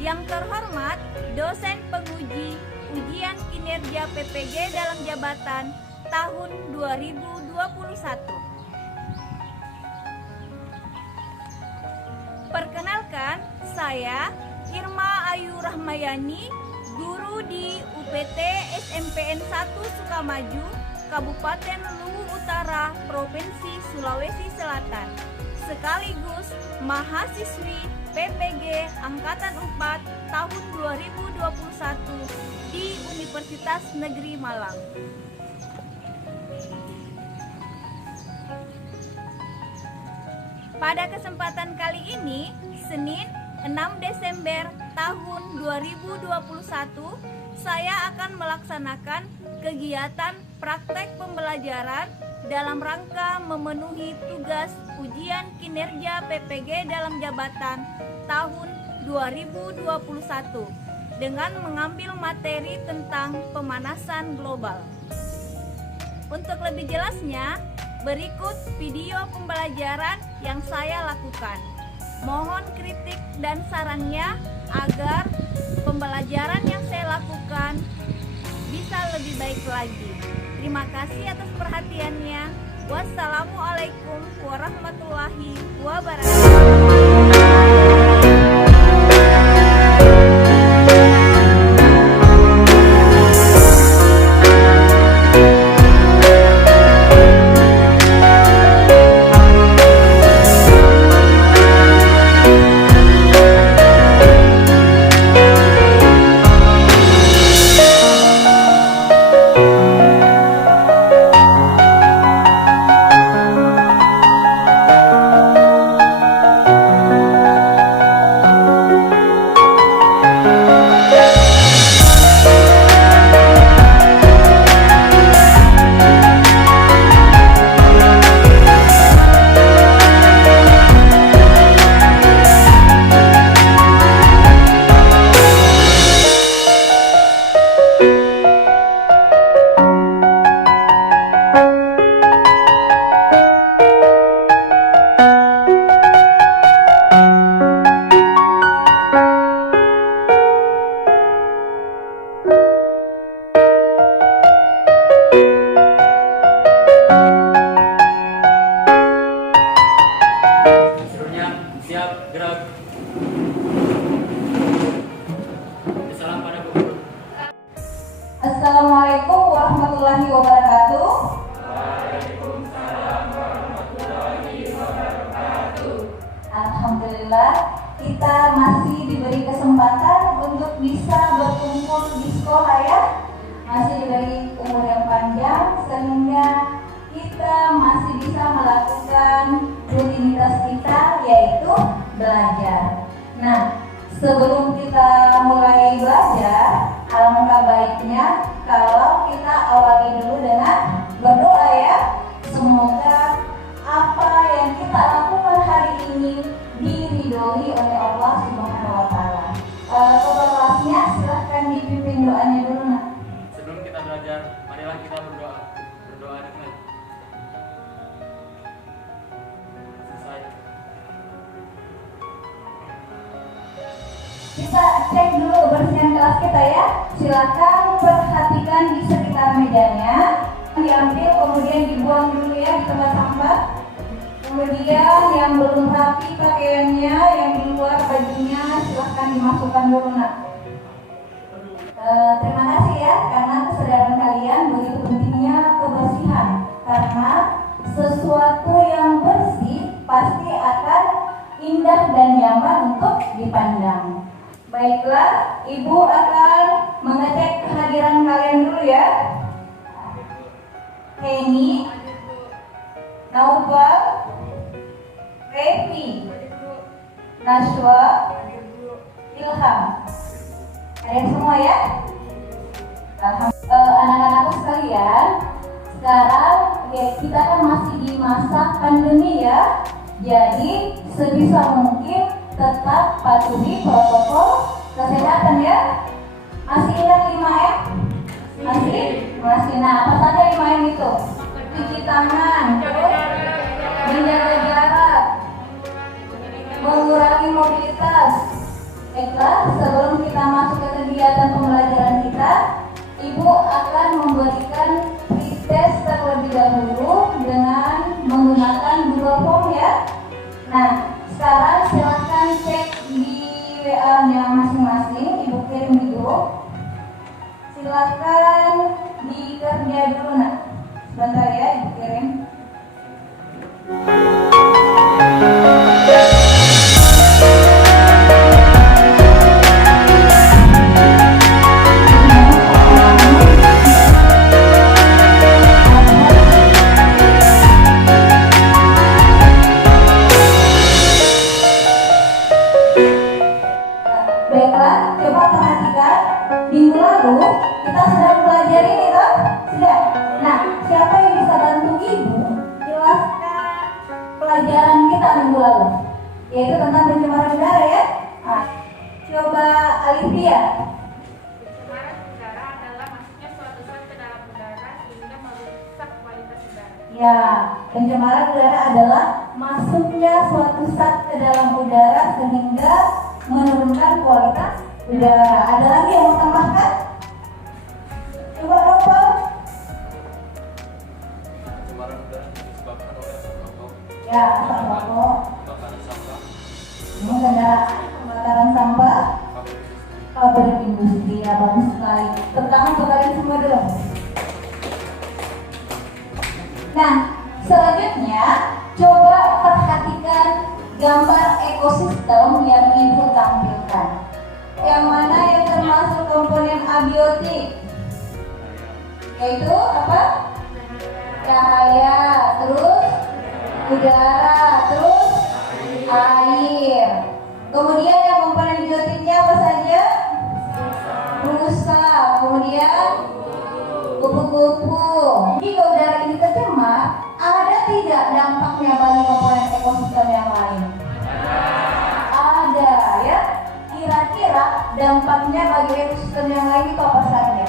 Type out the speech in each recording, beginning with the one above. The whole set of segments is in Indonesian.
Yang terhormat dosen penguji ujian kinerja PPG dalam jabatan tahun 2021. Perkenalkan, saya Irma Ayu Rahmayani, guru di UPT SMPN 1 Sukamaju, Kabupaten Luwu Utara, Provinsi Sulawesi Selatan, sekaligus mahasiswi PPG Angkatan 4 tahun 2021 di Universitas Negeri Malang. Pada kesempatan kali ini, Senin 6 Desember tahun 2021, saya akan melaksanakan kegiatan praktek pembelajaran dalam rangka memenuhi tugas ujian kinerja PPG dalam jabatan tahun 2021 dengan mengambil materi tentang pemanasan global. Untuk lebih jelasnya, berikut video pembelajaran yang saya lakukan. Mohon kritik dan sarannya agar pembelajaran yang saya lakukan bisa lebih baik lagi. Terima kasih atas perhatiannya. Wassalamualaikum warahmatullahi wabarakatuh. Assalamualaikum warahmatullahi wabarakatuh. Waalaikumsalam warahmatullahi wabarakatuh. Alhamdulillah, kita masih diberi kesempatan untuk bisa berkumpul di sekolah ya. Masih diberi umur yang panjang sehingga kita masih bisa melakukan rutinitas kita, yaitu belajar. Nah, sebelum kita mulai belajar, alangkah baiknya kalau kita awali dulu dengan berdoa ya. Semoga apa yang kita lakukan hari ini diridhoi oleh Allah Subhanahu wa taala. Ketua kelasnya silahkan dipimpin doanya dulu nak. Sebelum kita belajar, marilah kita berdoa. Berdoa dengan selesai. Kita cek dulu kebersihan kelas kita ya. Silakan perhatikan di sekitar mejanya. Diambil kemudian dibuang dulu ya di tempat sampah. Kemudian yang belum rapi pakaiannya, yang di luar bajunya silahkan dimasukkan dulu nak. Terima kasih ya karena kesadaran kalian begitu pentingnya kebersihan. Karena sesuatu yang bersih pasti akan indah dan nyaman untuk dipandang. Baiklah, Ibu akan mengecek kehadiran kalian dulu ya. Heni, Naufal, Revi, Nashwa, Ilham. Ada semua ya? Anak-anakku sekalian, sekarang ya, kita kan masih di masa pandemi ya. Jadi sebisa mungkin tetap patuhi protokol kesehatan ya. Masih ingat 5M? Masih. Nah, apa saja 5M itu? Cuci tangan, terus menjaga jarak, mengurangi mobilitas. Baiklah, kegiatan pembelajaran kita, Ibu akan memberikan pretest terlebih dahulu dengan menggunakan Google Form ya. Nah, sekarang silahkan cek di WA-nya masing-masing, Ibu kirim di grup. Silahkan dikerja dulu nak. Sebentar ya, Ibu kirim. Baiklah, coba perhatikan. Minggu lalu kita sudah belajar ini toh? Sudah. Nah, siapa yang bisa bantu Ibu jelaskan pelajaran kita minggu lalu? Yaitu tentang pencemaran udara ya. Nah, coba Alivia. Pencemaran udara adalah masuknya suatu zat ke dalam udara sehingga merusak kualitas udara. Ya, pencemaran udara adalah masuknya suatu zat ke dalam udara sehingga menurunkan kualitas udara. Ada lagi yang mau tambahkan? Coba Nopal. Pencemaran udara disebabkan oleh asap rokok, Ya, asap rokok, pembakaran sampah, kendaraan, pembakaran sampah, pabrik industri. pabrik industri. Ya, bagus sekali. Tentang untuk kalian semua dulu. Nah, selanjutnya coba perhatikan gambar ekosistem yang Ibu tampilkan. Yang mana yang termasuk komponen abiotik? Yaitu apa? Cahaya, terus udara, terus air. Kemudian yang komponen biotiknya apa saja? Rusa, kemudian kupu-kupu. Jika udara ini tercemar, ada tidak dampaknya bagi komponen ekosistem yang lain? Ada ya. Kira-kira dampaknya bagi ekosistem yang lain itu apa saja?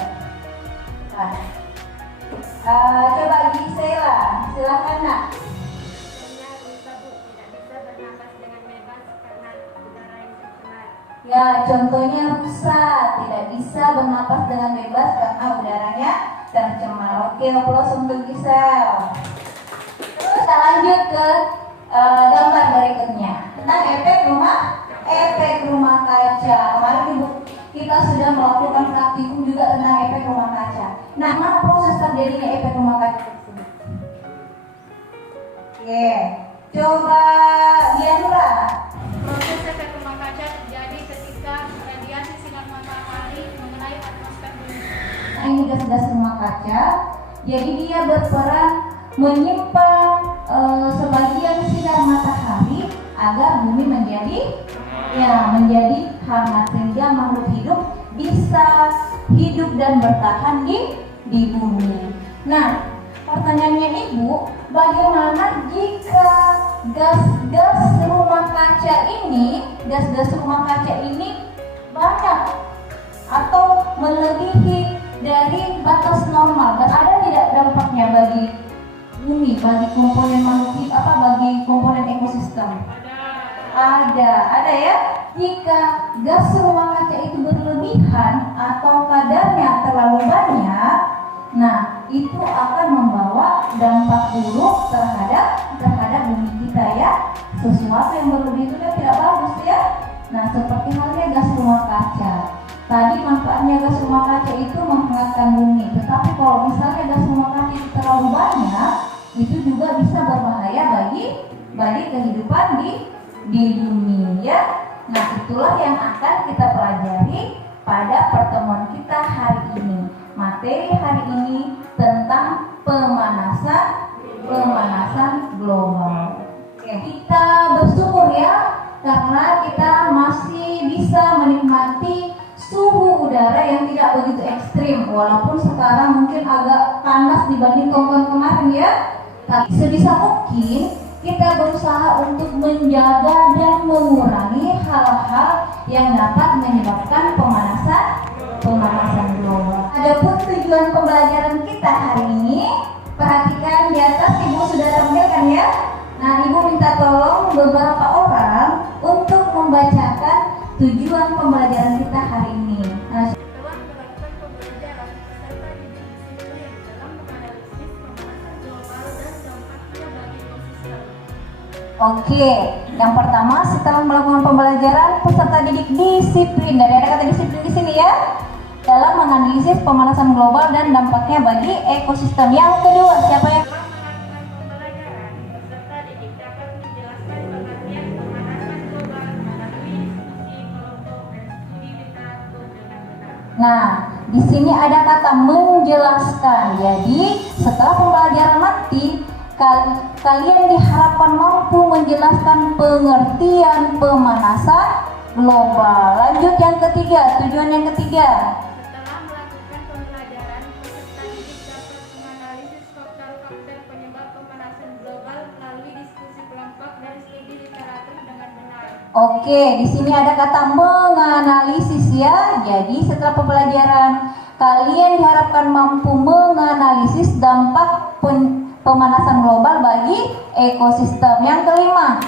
Nah, coba Gisela, silakan nak. Contohnya rusa Bu, tidak bisa bernapas dengan bebas karena udara yang tercemar. Ya, contohnya rusa tidak bisa bernapas dengan bebas karena udaranya tercemar. Oke, aplaus untuk Gisela. Terus kita lanjut ke gambar berikutnya tentang efek rumah kaca. Kemarin Ibu kita sudah melakukan praktikum juga tentang efek rumah kaca. Nah, mana proses terjadinya efek rumah kaca tersebut? Oke, coba Dianura. Proses efek rumah kaca terjadi ketika radiasi sinar matahari mengenai atmosfer bumi. Nah, ini gas-gas rumah kaca. Jadi dia berperan menyimpan sebagian sinar matahari agar bumi menjadi hangat sehingga makhluk hidup bisa hidup dan bertahan di bumi. Nah, pertanyaannya Ibu, bagaimana jika gas-gas rumah kaca ini banyak atau melebihi dari batas normal? Ada tidak dampaknya bagi bumi, bagi komponen makhluk hidup, bagi komponen ekosistem? Ada ya. Jika gas rumah kaca itu berlebihan atau kadarnya terlalu banyak, nah itu akan membawa dampak buruk terhadap bumi kita ya. Sesuatu yang berlebih itu kan tidak bagus ya. Nah, seperti halnya gas rumah kaca. Tadi manfaatnya gas rumah kaca itu menghangatkan bumi, tetapi kalau misalnya gas rumah kaca itu terlalu banyak, itu juga bisa berbahaya bagi kehidupan di bumi ya. Nah, itulah yang akan kita pelajari pada pertemuan kita hari ini. Materi hari ini tentang pemanasan global. Oke, kita bersyukur ya karena kita masih bisa menikmati suhu udara yang tidak begitu ekstrim, walaupun sekarang mungkin agak panas dibanding tahun kemarin ya. Tapi sebisa mungkin kita berusaha untuk menjaga dan mengurangi hal-hal yang dapat menyebabkan pemanasan global. Adapun tujuan pembelajaran kita hari ini, perhatikan di atas Ibu sudah tampilkan ya. Nah, Ibu minta tolong beberapa orang untuk membacakan tujuan pembelajaran kita hari ini. Nah, Coba Oke, yang pertama setelah melakukan pembelajaran peserta didik disiplin. Dari ada kata disiplin di sini ya, dalam menganalisis pemanasan global dan dampaknya bagi ekosistem. Yang kedua, siapa yang Setelah melakukan pembelajaran, peserta didik dapat menjelaskan pengertian pemanasan global melalui diskusi kelompok dan studi literatur dengan benar. Nah, di sini ada kata menjelaskan. Jadi, setelah pembelajaran nanti, kalian diharapkan mampu menjelaskan pengertian pemanasan global. Lanjut yang ketiga, tujuan yang ketiga. Setelah melakukan pembelajaran, peserta didik dapat menganalisis faktor-faktor penyebab pemanasan global melalui diskusi kelompok dan studi literatur dengan benar. Oke, di sini ada kata menganalisis ya. Jadi setelah pembelajaran, kalian diharapkan mampu menganalisis dampak pemanasan global bagi ekosistem. Yang kelima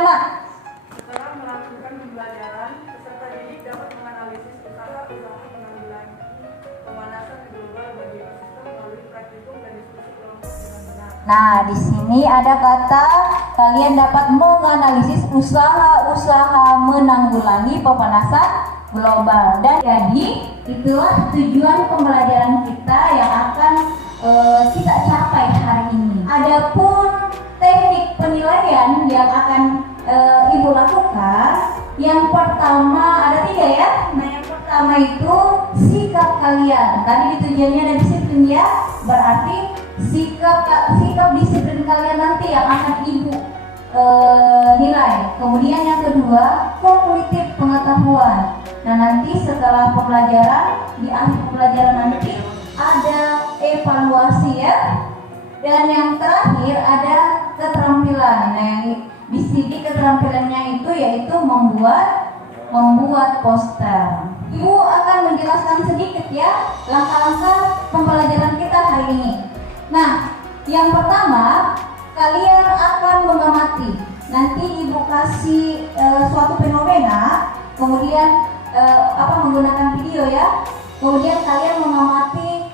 nak? Setelah melakukan pembelajaran, peserta didik dapat menganalisis usaha-usaha penanggulangan pemanasan global bagi ekosistem melalui praktikum dan diskusi kelompok dengan benar. Nah, di sini ada kata kalian dapat menganalisis usaha-usaha menanggulangi pemanasan global. Dan jadi itulah tujuan pembelajaran kita yang akan kita capai hari ini. Adapun teknik penilaian yang akan Ibu lakukan, yang pertama ada 3 ya. Nah, yang pertama itu sikap kalian. Tadi tujuannya ada disiplin ya. Berarti sikap disiplin kalian nanti yang akan Ibu nilai. Kemudian yang kedua, kognitif pengetahuan. Nah, nanti setelah pembelajaran, di akhir pembelajaran nanti ada evaluasi ya. Dan yang terakhir ada keterampilan. Nah, yang di sini keterampilannya itu yaitu membuat poster. Ibu akan menjelaskan sedikit ya langkah-langkah pembelajaran kita hari ini. Nah, yang pertama kalian akan mengamati. Nanti Ibu kasih suatu fenomena, kemudian menggunakan video ya. Kemudian kalian mengamati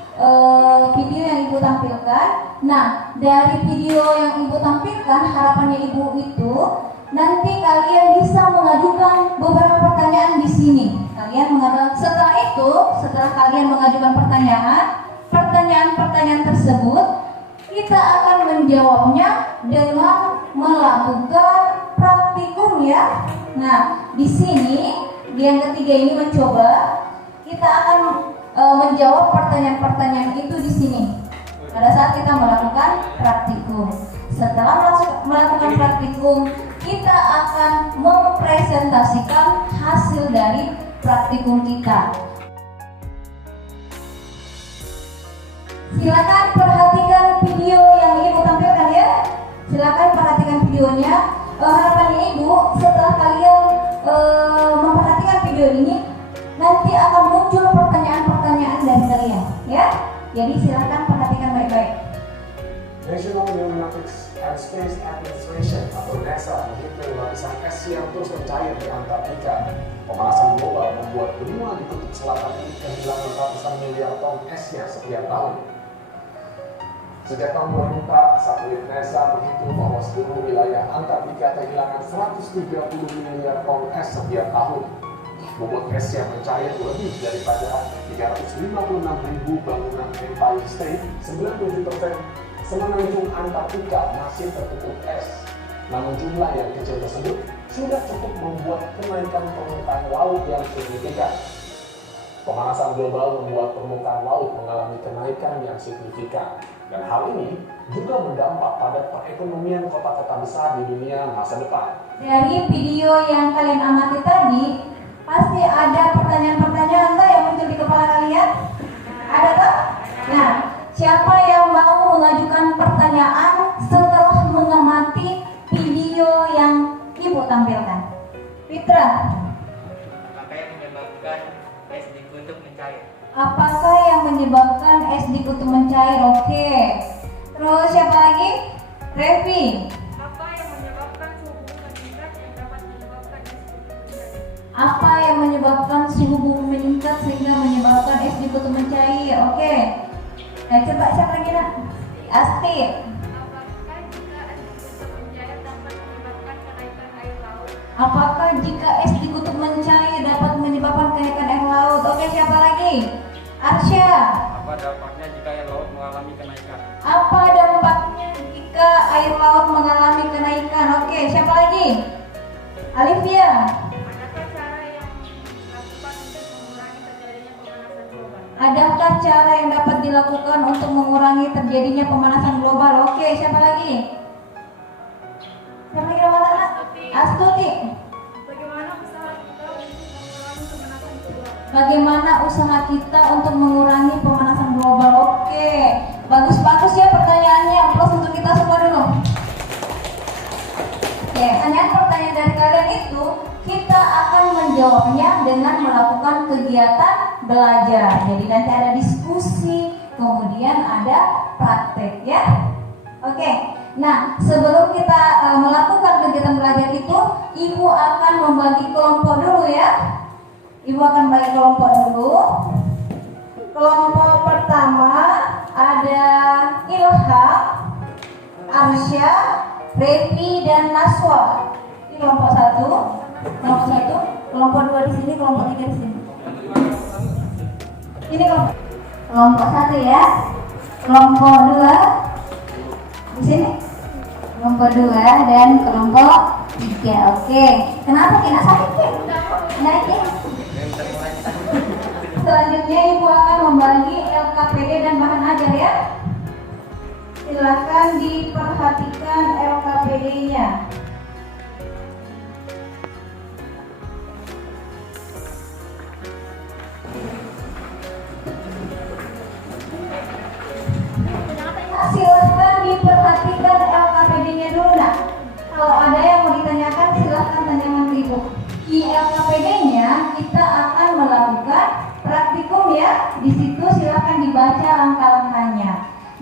video yang Ibu tampilkan. Nah, dari video yang Ibu tampilkan, harapannya Ibu itu nanti kalian bisa mengajukan beberapa pertanyaan di sini. Setelah kalian mengajukan pertanyaan tersebut, kita akan menjawabnya dengan melakukan praktikum ya. Nah, di sini yang ketiga ini mencoba, kita akan menjawab pertanyaan-pertanyaan itu di sini pada saat kita melakukan praktikum. Setelah melakukan praktikum, kita akan mempresentasikan hasil dari praktikum kita. Silakan perhatikan video yang Ibu tampilkan ya. Silakan perhatikan videonya. Harapannya Ibu, setelah kalian memperhatikan video ini, nanti akan muncul pertanyaan-pertanyaan dari kalian ya. Jadi silakan perhatikan baik-baik. National Aeronautics and Space Administration atau NASA menghitung lapisan es yang terus mencair di Antartika. Pemanasan global membuat benua di kutub selatan ini kehilangan ratusan miliar ton esnya setiap tahun. Sejak tahun 2004, satelit NASA menghitung bahwa seluruh wilayah Antartika kehilangan 130 miliar ton es setiap tahun. Bobot es yang mencair lebih daripada 356.000 bangunan Empire State, 97% semenanjung Antartika masih tertutup es. Namun jumlah yang kecil tersebut sudah cukup membuat kenaikan permukaan laut yang signifikan. Pemanasan global membuat permukaan laut mengalami kenaikan yang signifikan. Dan hal ini juga berdampak pada perekonomian kota-kota besar di dunia masa depan. Dari video yang kalian amati tadi, pasti ada pertanyaan-pertanyaan yang muncul di kepala kalian? Ada tak? Nah, siapa yang mau mengajukan pertanyaan setelah mengamati video yang Ibu tampilkan? Fitra. Apa yang menyebabkan es di kutub mencair? Apakah yang menyebabkan es di kutub mencair? Oke. Terus siapa lagi? Revi. Apa yang menyebabkan suhu bumi meningkat yang dapat menyebabkan es di kutub mencair? Apa yang menyebabkan suhu bumi meningkat sehingga menyebabkan es di kutub mencair? Oke. Nah, coba siapa lagi nak? Asti. Apakah jika es di kutub mencair dapat Apakah jika es di kutub mencair dapat menyebabkan kenaikan air laut? Oke, siapa lagi? Arsya. Apa dampaknya jika air laut mengalami kenaikan? Apa dampaknya jika air laut mengalami kenaikan? Oke, siapa lagi? Alivia. Adakah cara yang dilakukan untuk mengurangi terjadinya pemanasan global? Adakah cara yang dapat dilakukan untuk mengurangi terjadinya pemanasan global? Oke, siapa lagi? Siapa lagi nama anak? Astuti. Bagaimana usaha kita untuk mengurangi pemanasan global? Bagaimana usaha kita untuk mengurangi pemanasan global? Oke, bagus-bagus ya pertanyaannya. Aplaus untuk kita semua dulu. Oke, pertanyaan dari kalian itu kita akan menjawabnya dengan melakukan kegiatan belajar. Jadi nanti ada diskusi, kemudian ada praktek ya. Oke, nah sebelum kita melakukan kegiatan belajar itu, Ibu akan membagi kelompok dulu ya. Ibu akan bagi kelompok dulu. Kelompok pertama ada Ilham, Arsya, Revi, dan Naswa. Ini kelompok satu, kelompok dua di sini, kelompok tiga di sini. Ini kelompok satu ya, kelompok dua di sini, kelompok dua dan kelompok tiga. Oke, kenapa kena sakit ya? Naik. Selanjutnya Ibu akan membagi LKPD dan bahan ajar ya. Silakan diperhatikan LKPD-nya. Silahkan diperhatikan LKPD-nya dulu nak. Kalau ada yang mau ditanyakan silahkan tanyakan ke Ibu. Di LKPD-nya kita akan melakukan praktikum ya. Di situ silahkan dibaca langkah-langkahnya.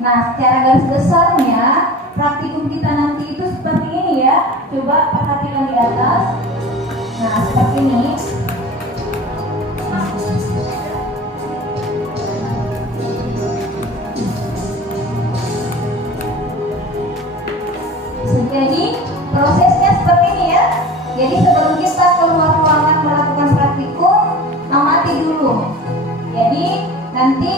Nah, secara garis besarnya praktikum kita nanti itu seperti ini ya. Coba perhatikan di atas. Nah, seperti ini. Jadi prosesnya seperti ini ya. Jadi sebelum kita keluar ruangan melakukan praktikum, amati dulu. Jadi nanti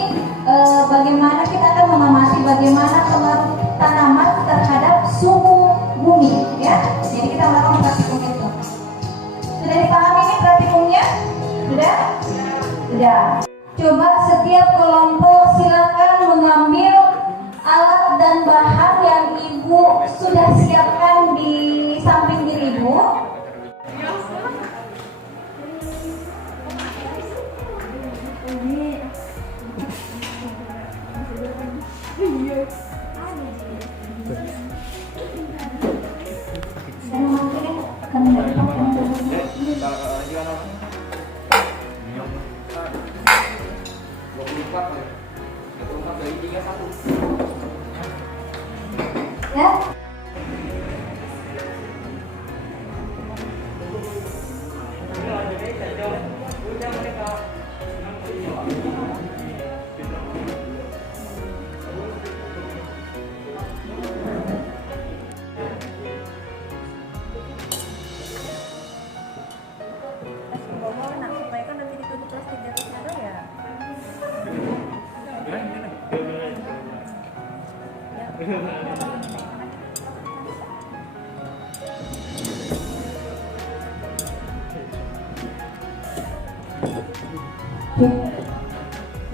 bagaimana kita akan mengamati bagaimana pengaruh tanaman terhadap suhu bumi ya. Jadi kita melakukan praktikum itu. Sudah dipahami ini praktikumnya? Sudah? Sudah. Coba setiap kelompok silakan mengambil alat dan bahan yang Ibu sudah siapkan di samping diri Ibu. Ya.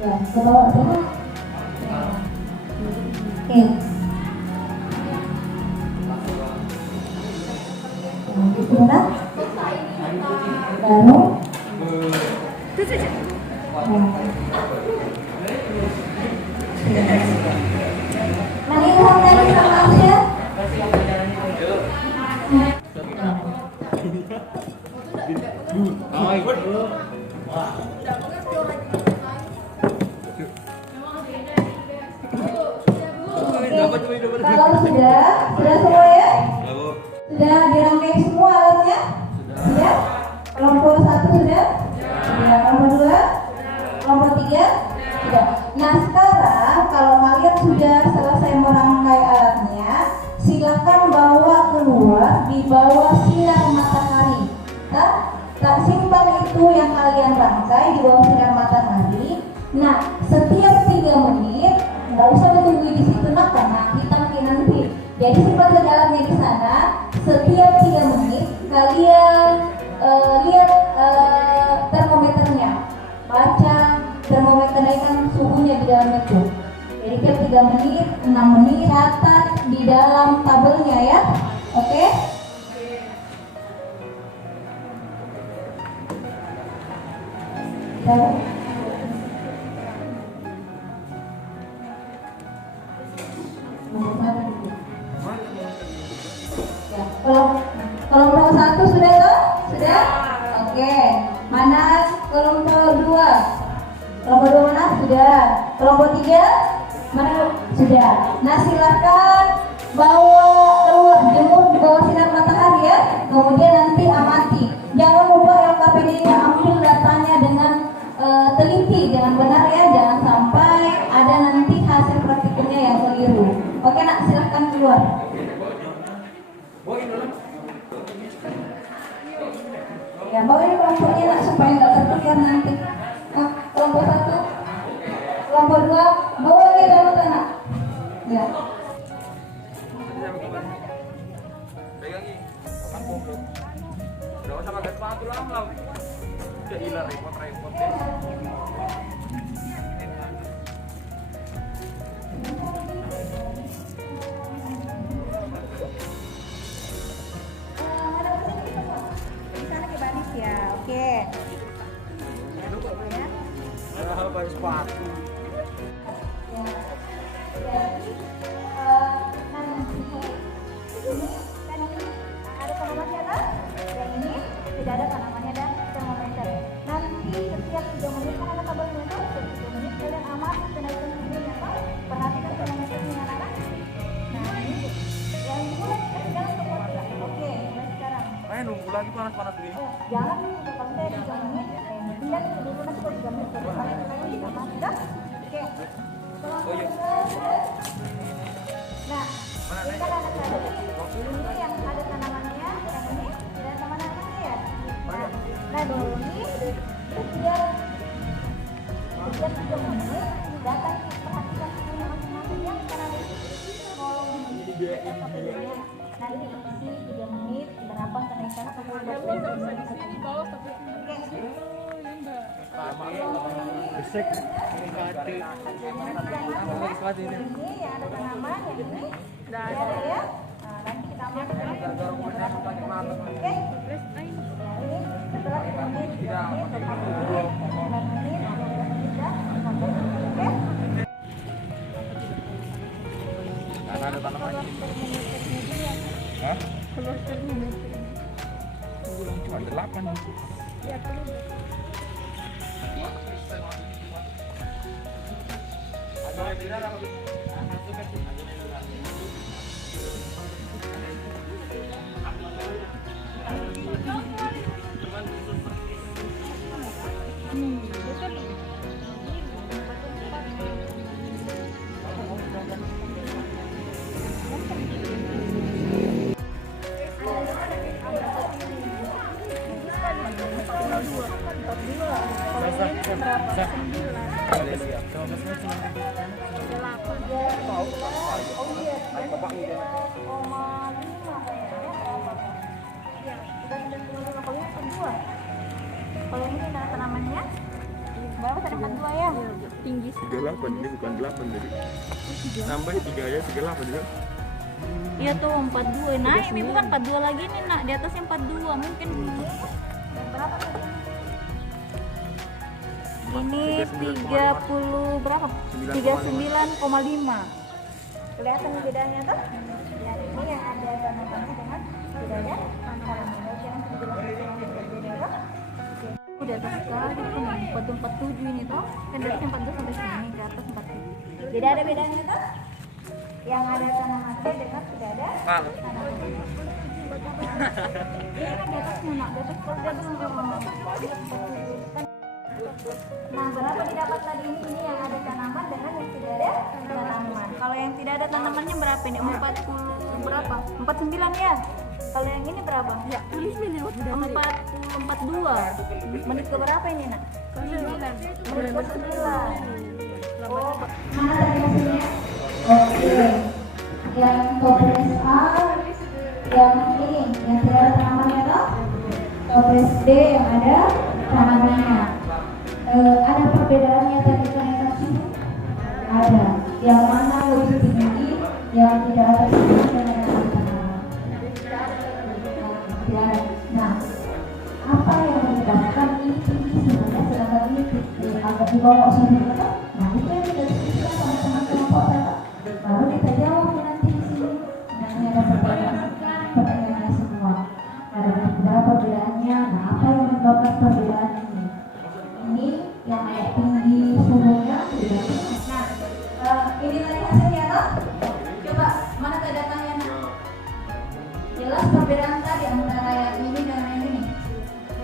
Ya, ke bawah semua. Oke. Sudah? Baru. Mari Ilham tadi sama Arsya. Kalau sudah semua ya? Sudah dirangkai semua alatnya? Sudah? Kelompok satu sudah? Sudah. Kelompok dua? Kelompok tiga? Sudah. Nah sekarang kalau kalian sudah selesai merangkai alatnya, silakan bawa keluar di bawah sinar matahari. bawah sinar matahari. Nah, setiap 3 menit, nggak usah menunggu di situ nak, karena hitam nanti. Jadi sifat jalannya di sana, setiap 3 menit kalian lihat termometernya, baca termometernya kan suhunya di dalam itu. Jadi tiap 3 menit, 6 menit, catat di dalam tabelnya ya. Oke? Ya, kelompok 1 sudah toh? Sudah? Oke. Mana kelompok 2? Kelompok 2 mana? Sudah. Kelompok 3? Mana? Sudah. Nah, silakan bawa keluar, jemur di bawah sinar matahari ya. Kemudian nanti amati. Jangan lupa LKPD-nya, ambil datanya dengan teliti, jangan benar ya, jangan sampai ada nanti hasil praktikumnya yang keliru. Oke nak, silahkan keluar. Ya, bawa ini kelompoknya nak supaya nggak tertukar nanti. Nah, kelompok 1, kelompok 2, bawa ini dulu nak. Ya. Udah usah pakai sepatu lah. Udah hilang repot-repot deh. Ya, oke. Pakai sepatu. Ada tanamannya kan? Yang ini tidak ada tanamannya dan termometer. Nanti setiap 3 menit kan ada tabelnya tuh. Setiap 3 menit kalian amati kenaikan suhunya kan? Perhatikan termometernya anak-anak. Nah ini yang mulai kita jangan kekuat tidak. Oke, mulai sekarang. Nunggu lagi panas-panas ini. Jangan sampai 3 menit. Pindah dulu nanti kalau 3 menit terus sampai sudah. Oke. Nah, ini kan ada tadi. Ini yang ada tanamannya, yang ini dan tanamannya ya. Nah, dulu ini setiap 3 menit datang perhatikan suhunya masing-masing ya, karena ada kolom di SKPD-nya. Nanti isi 3 menit berapa kenaikan suhu dan Besek. ini yang ada tanaman, yang ini tidak ada ya. Nah, nanti kita ambil oke. Ini setelah 3 menit, 3 menit, 4 menit, 9 menit, 12 menit dan 15 menit. Oke. Ada tanamannya. Hah? Cuma 8. Ya, Kalau ini ada tanamannya berapa tadi 42 ya? tinggi 38, ini bukan 8 tadi. Tambah 3 ya, 38 juga. Iya tuh 42 naik, ini bukan 42 lagi nih nak, di atasnya 42 mungkin. Berapa tadi? Ini 30 berapa? 39,5. Kelihatan bedanya tuh? Ya, ini yang ada tanamannya dengan tidak ada tanamannya. Jangan dijelaskan berbeda kan? Udah atas sekali tuh nih, 47 ini tuh kan dari 42 sampai sini ke atas 47. Tidak ada bedanya tuh? Yang ada tanamannya dengan tidak ada tanamannya. Ini kan di atasnya nak, di atas kalau di atas kan. Nah, berapa didapat tadi ini yang ada tanaman dengan yang tidak ada tanaman. Kalau yang tidak ada tanamannya berapa ini? 40 berapa? 49 ya. Kalau yang ini berapa? Ya, tulis 42. Menit ke berapa ini nak? Oh, Mana tadi hasilnya? Oke. Yang toples A, yang ini, yang tidak ada tanamannya toh? Toples B yang ada tanamannya. Ada perbedaannya tadi kenaikan suhu? Ada. Yang mana lebih tinggi? Yang tidak ada suhu dan yang ada tanaman? Tidak ada. Nah, apa yang menyebabkan ini tinggi sebenarnya sedangkan ini agak di bawah suhunya toh? Nah, itu yang kita diskusikan sama teman-teman kota. Baru kita jawab nanti di sini. Nah, ini ada pertanyaannya semua. Ada berapa perbedaannya? Nah, apa yang menyebabkan perbedaan ini? Ini yang agak tinggi suhunya tidak. Nah, ini tadi hasilnya toh? Coba mana datanya? Nah, jelas perbedaan tadi antara yang ini dengan yang ini.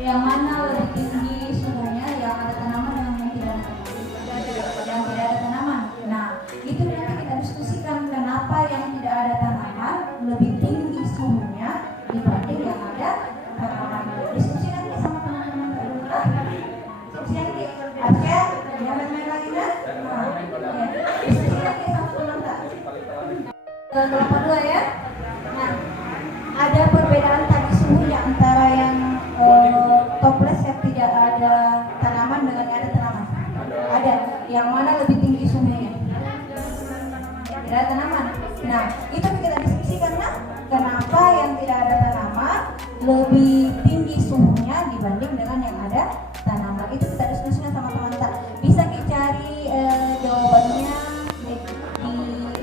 Yang mana lebih tinggi suhunya? Yang ada tanaman dengan yang tidak ada tanaman? Yang tidak ada tanaman. Nah, itu nanti kita diskusikan kenapa yang tidak ada tanaman lebih tinggi suhunya dibanding yang ada tanaman. Diskusi nanti sama teman-teman dulu lah. Diskusi nanti. Artinya jangan main lagi kan? Nah, diskusi nanti sama teman-teman. Kelompok 2 ya. Nah, ada perbedaan tadi suhunya antara yang toples yang tidak ada tanaman dengan yang ada tanaman. Ada. Yang mana lebih tinggi suhunya? Tidak ada tanaman. Nah, itu kita diskusikan nah, kenapa yang tidak ada tanaman lebih tinggi suhunya dibanding dengan yang ada tanaman. Itu kita diskusikan sama teman-teman. Bisa dicari jawabannya di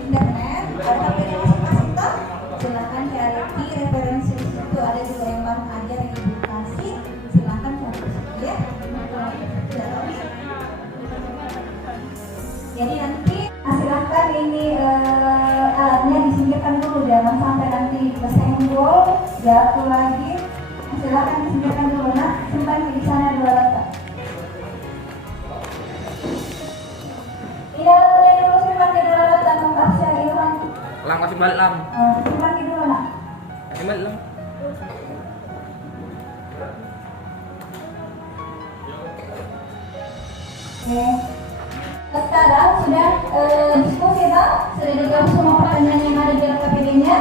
internet. Ada video masing-masing toh? Silahkan cari di referensi itu, ada juga yang bahan ajar yang ibu kasih. Silahkan cari ya. Jadi nanti silahkan ini alatnya disingkirkan dulu, jangan sampai nanti kesenggol jatuh lagi. Silahkan disingkirkan dulu. Nah, simpan di sana dua letak. Di dalamnya dulu simpan di dua letak. Tasya Ilham. Lang kasih balik lang. Simpan di dulu nak. Kasih balik lang. Oke. Sekarang sudah diskusi toh? Sudah dijawab semua pertanyaan yang ada di LKPD-nya.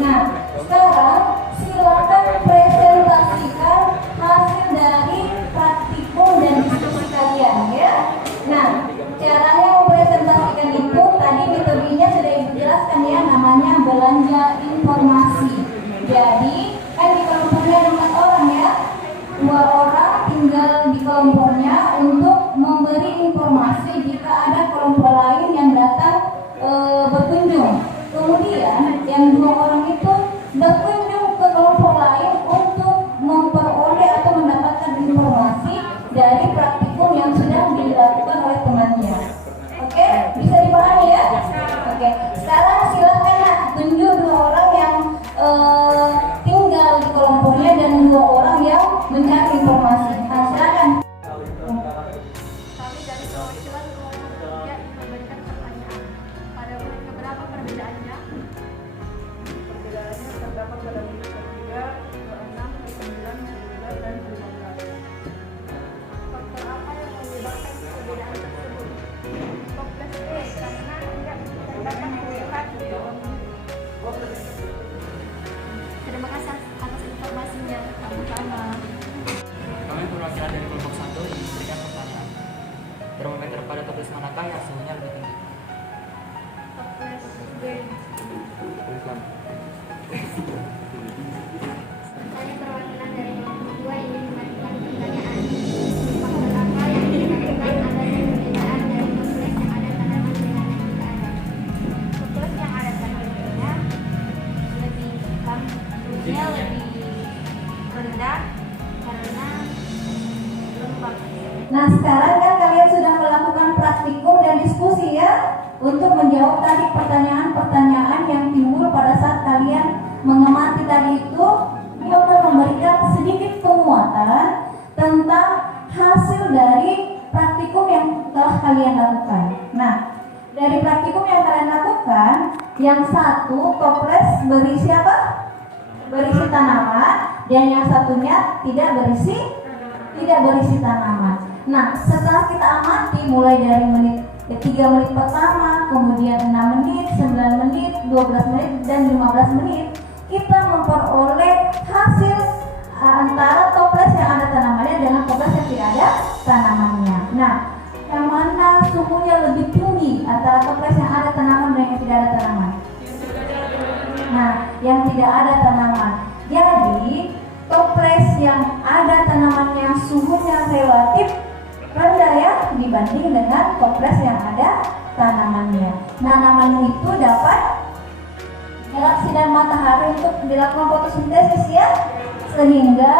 Nah, sekarang silakan presentasikan hasil dari praktikum dan diskusi kalian ya. Nah, caranya mempresentasikan itu tadi metodenya sudah ibu jelaskan ya, namanya belanja informasi. Jadi kan di kelompoknya ada 4 orang ya, 2 orang tinggal di kelompoknya untuk memberi informasi jika ada kelompok lain yang datang berkunjung. Kemudian yang 2 orang itu berkunjung ke kelompok lain untuk memperoleh atau mendapatkan informasi dari praktikum yang sudah dilakukan oleh temannya. Oke, bisa dipahami ya? Oke, sekarang silakan nak tunjuk 2 orang yang tinggal di kelompoknya dan 2 orang yang mencari informasi. Nah, silakan. Kami dari perwakilan kelompok 3 ingin memberikan pertanyaan. Pada menit keberapa perbedaannya? Perbedaannya terdapat pada menit ketiga, 26, 29, 17, dan 15. Faktor apa yang menyebabkan perbedaan tersebut? Toples B karena tidak terdapat usulan. Terima kasih atas informasinya. Sama-sama. Kami perwakilan dari kelompok 1 ingin memberikan pertanyaan. Termometer pada toples manakah yang suhunya lebih tinggi? Toples B. Islam. Kami perwakilan dari kelompok 2 ingin memberikan pertanyaan. Faktor apa yang menyebabkan adanya perbedaan dari toples yang ada tanaman dengan yang tidak ada? Toples yang ada tanamannya lebih hitam, suhunya lebih rendah karena lembab. Nah, sekarang kan kalian sudah melakukan praktikum dan diskusi ya untuk menjawab tadi pertanyaan-pertanyaan yang timbul pada saat kalian mengamati tadi itu. Dia akan memberikan sedikit penguatan tentang hasil dari praktikum yang telah kalian lakukan. Nah, dari praktikum yang kalian lakukan, yang satu toples berisi apa? Berisi tanaman, dan yang satunya tidak berisi tanaman. Nah, setelah kita amati mulai dari menit 3 menit pertama, kemudian 6 menit, 9 menit, 12 menit, dan 15 menit, kita memperoleh hasil antara toples yang ada tanamannya dengan toples yang tidak ada tanamannya. Nah, yang mana suhunya lebih tinggi antara toples yang ada tanaman dan yang tidak ada tanaman? Nah, yang tidak ada tanaman. Jadi, toples yang ada tanamannya suhunya relatif rendah ya dibanding dengan toples yang ada tanamannya. Tanaman itu dapat dalam sinar matahari untuk dilakukan fotosintesis ya, sehingga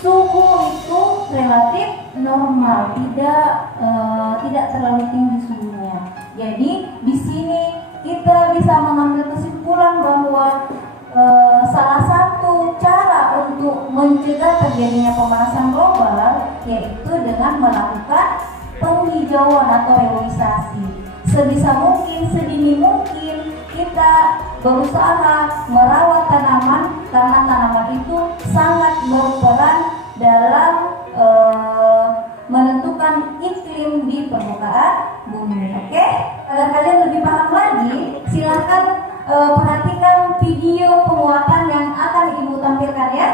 suhu itu relatif normal, tidak terlalu tinggi suhunya. Jadi di sini kita bisa mengambil kesimpulan bahwa salah satu cara untuk mencegah terjadinya pemanasan global yaitu dengan melakukan penghijauan atau reboisasi. Sebisa mungkin, sedini mungkin kita berusaha merawat tanaman karena tanaman itu sangat berperan dalam menentukan iklim di permukaan bumi. Oke? Agar kalian lebih paham lagi, silahkan perhatikan video penguatan yang akan Ibu tampilkan ya.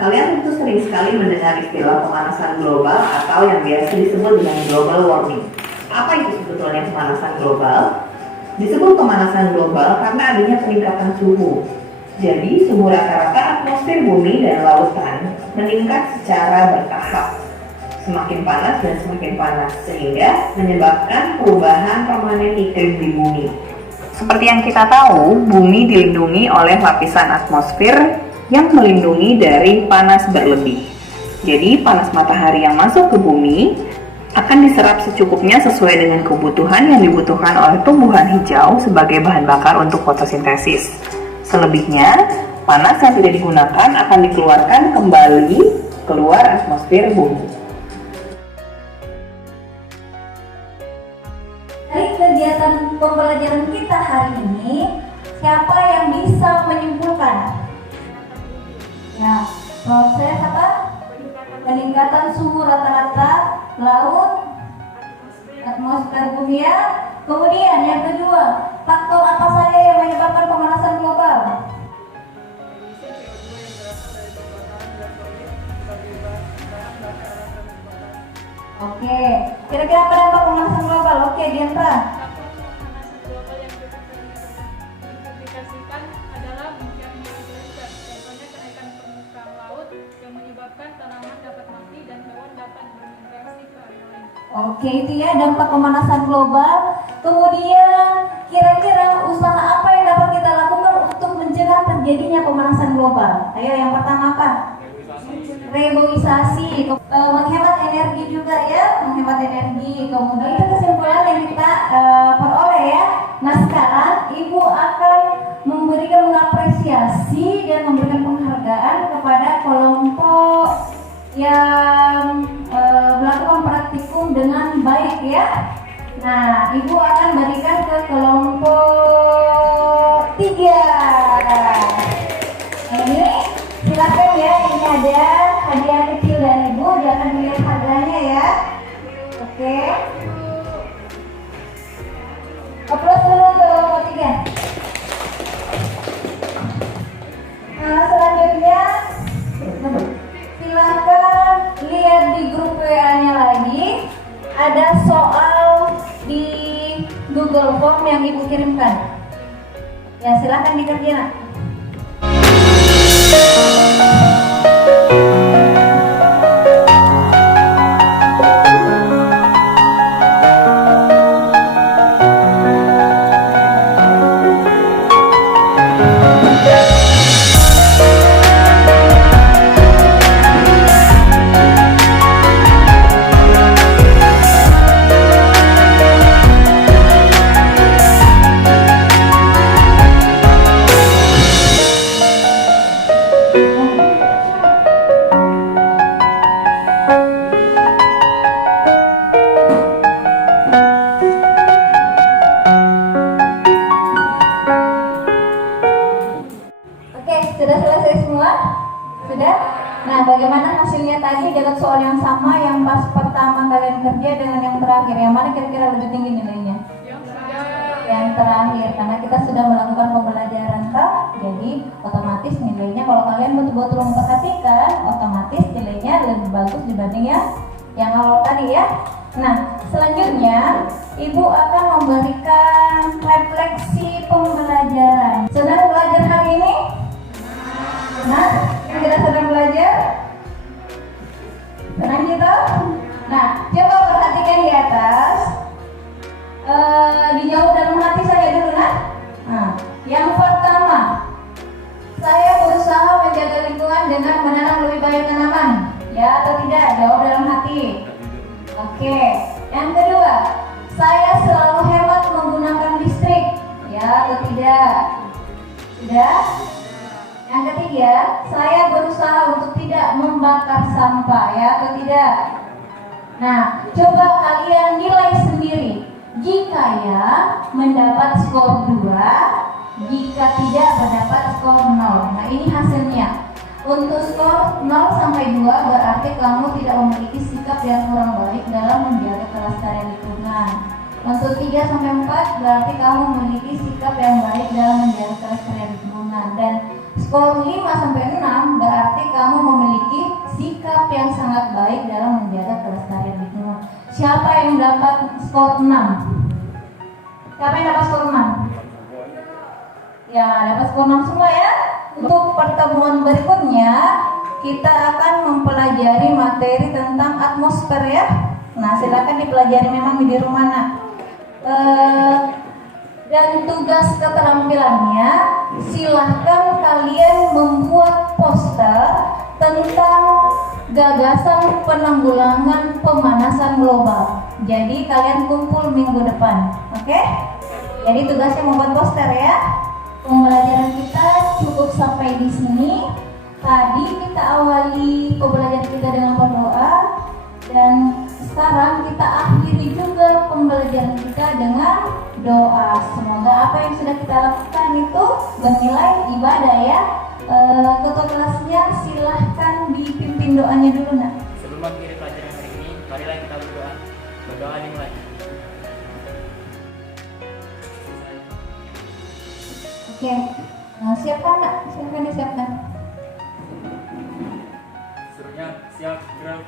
Kalian tentu sering sekali mendengar istilah pemanasan global atau yang biasa disebut dengan global warming. Apa itu sebetulnya pemanasan global? Disebut pemanasan global karena adanya peningkatan suhu. Jadi, suhu rata-rata atmosfer bumi dan lautan meningkat secara bertahap. Semakin panas dan semakin panas, sehingga menyebabkan perubahan permanen iklim di bumi. Seperti yang kita tahu, bumi dilindungi oleh lapisan atmosfer yang melindungi dari panas berlebih. Jadi, panas matahari yang masuk ke bumi akan diserap secukupnya sesuai dengan kebutuhan yang dibutuhkan oleh tumbuhan hijau sebagai bahan bakar untuk fotosintesis. Selebihnya, panas yang tidak digunakan akan dikeluarkan kembali keluar atmosfer bumi. Dari kegiatan pembelajaran kita hari ini, siapa yang bisa menyimpulkan? Ya, proses apa? Peningkatan suhu rata-rata laut, atmosfer bumi ya. Kemudian yang kedua, faktor apa saja yang menyebabkan pemanasan global? Oke, kira-kira apa dampak pemanasan global? Oke, Dianra. Global yang cukup sering dipublikasikan adalah munculnya glasier, contohnya kenaikan permukaan laut yang menyebabkan tanaman dapat mati dan hewan dapat bermigrasi ke area lain. Oke, itu ya dampak pemanasan global. Kemudian kira-kira usaha apa yang dapat kita lakukan untuk mencegah terjadinya pemanasan global? Ayo, yang pertama apa? Reboisasi, menghemat energi juga ya, menghemat energi. Kemudian itu kesimpulan yang kita peroleh ya. Nah, sekarang Ibu akan memberikan mengapresiasi dan memberikan penghargaan kepada kelompok yang melakukan praktikum dengan baik ya. Nah, Ibu akan berikan ke kelompok 3. Ini silakan ya, ini ada hadiah kecil dari Ibu, jangan dilihat harganya ya. Oke. Aplaus dulu untuk kelompok 3. Nah, selanjutnya silakan lihat di grup WA-nya lagi. Ada soal di Google Form yang Ibu kirimkan. Ya, silakan dikerjain. Sudah selesai semua? Sudah? Nah, bagaimana hasilnya tadi dengan soal yang sama yang pas pertama kalian kerja dengan yang terakhir, yang mana kira-kira lebih tinggi nilainya? Yang terakhir, karena kita sudah melakukan pembelajaran toh, jadi otomatis nilainya kalau kalian betul-betul memperhatikan, otomatis nilainya lebih bagus dibanding yang awal tadi ya. Nah, selanjutnya Ibu akan memberikan refleksi pembelajaran. Senang belajar hari ini? Nah, kita sedang belajar? Senang gitu? Nah, coba perhatikan di atas. Dijawab dalam hati saya dulu nah, yang pertama, saya berusaha menjaga lingkungan dengan menanam lebih banyak tanaman. Ya atau tidak? Jawab dalam hati. Oke. Yang kedua, saya selalu hemat menggunakan listrik. Ya atau tidak? Tidak. Yang ketiga, saya berusaha untuk tidak membakar sampah. Ya atau tidak? Nah, coba kalian nilai sendiri. Jika ya mendapat skor 2, jika tidak mendapat skor 0. Nah, ini hasilnya. Untuk skor 0 sampai 2 berarti kamu tidak memiliki sikap yang kurang baik dalam menjaga kelestarian lingkungan. Untuk 3 sampai 4 berarti kamu memiliki sikap yang baik dalam menjaga kelestarian lingkungan. Dan skor 5 sampai 6 berarti kamu memiliki sikap yang sangat baik dalam menjaga kelestarian lingkungan. Siapa yang dapat skor 6? Siapa yang dapat skor 6? Ya, dapat skor 6 semua ya. Untuk pertemuan berikutnya kita akan mempelajari materi tentang atmosfer ya. Nah, silakan dipelajari memang di rumah nak. Dan tugas keterampilannya, silahkan kalian membuat poster tentang gagasan penanggulangan pemanasan global. Jadi kalian kumpul minggu depan, oke? Jadi tugasnya membuat poster ya. Pembelajaran kita cukup sampai di sini. Tadi kita awali pembelajaran kita dengan berdoa, dan sekarang kita akhiri juga pembelajaran kita dengan doa. Semoga apa yang sudah kita lakukan itu bernilai ibadah ya. Ketua kelasnya silahkan dipimpin doanya dulu nak. Sebelum mengakhiri pelajaran hari ini, marilah kita berdoa. Berdoa dimulai. Oke, siapkan nak, siapkan disiapkan. Suruhnya siap gerak.